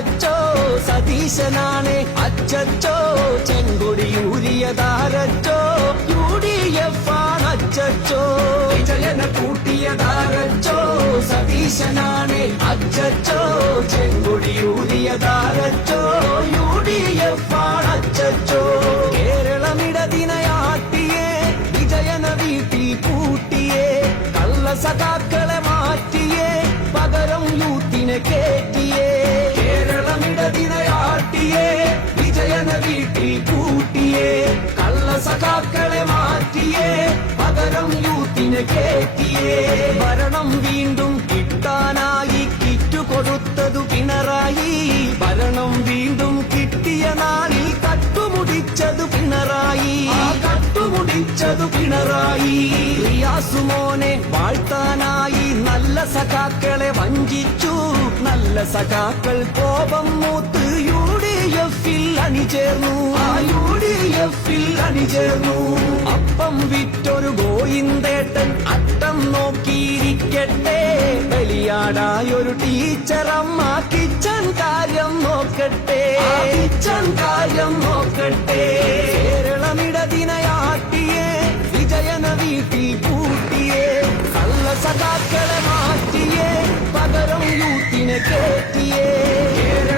അച്ചോ സതീശനാണ് അച്ചോ ചെങ്കൊടിയൂരിയതാരച്ചോ UDF ആണ് അച്ചോ വിജയന കൂട്ടിയതാരച്ചോ സതീശനാണ് അച്ചോ ചെങ്കൊടിയൂരിയതാരച്ചോ UDF ആണ് അച്ചോ കേരളമിടതിനയാട്ടിയേ വിജയന വീട്ടിൽ കൂട്ടിയേ കള്ള സഖാക്കളെ മാറ്റിയേ പകരം യൂത്തിനെ കേറ്റിയേ കേരളമിടതിനയാട്ടിയേ വിജയന വീട്ടിൽ കൂട്ടിയേ കള്ള സഖാക്കളെ മാറ്റിയേ പകരം യൂത്തിനെ കേറ്റിയേ ഭരണം വീണ്ടും കിട്ടാനായി കിറ്റു കൊടുത്തതു പിണറായി ഭരണം വീണ്ടും കിട്ടിയ നാളിൽ കട്ടുമുടിച്ചതു പിണറായി കട്ടുമുടിച്ചതു പിണറായി റിയാസുമോനെ വാഴ്ത്താനായി നല്ല സഖാക്കളെ വഞ്ചിച്ചു നല്ല സഖാക്കൾ കോപം മൂത്ത് UDF-ൽ അണിചേർന്നു UDF-ൽ അണിചേർന്നു അപ്പം വിറ്റൊരു ഗോയിന്തേട്ടൻ അട്ടം നോക്കിയിരിക്കട്ടെ ബലിയാടായൊരു ടീച്ചറമ്മ കിച്ചൺ കാര്യം നോക്കട്ടെ കിച്ചൺ കാര്യം നോക്കട്ടെ കേരളമിടതിനയാട്ടിയേ വിജയന വീട്ടിൽ കൂട്ടിയേ കള്ള സഖാക്കളെ മാറ്റിയേ പകരം യൂത്തിനെ കേറ്റിയേ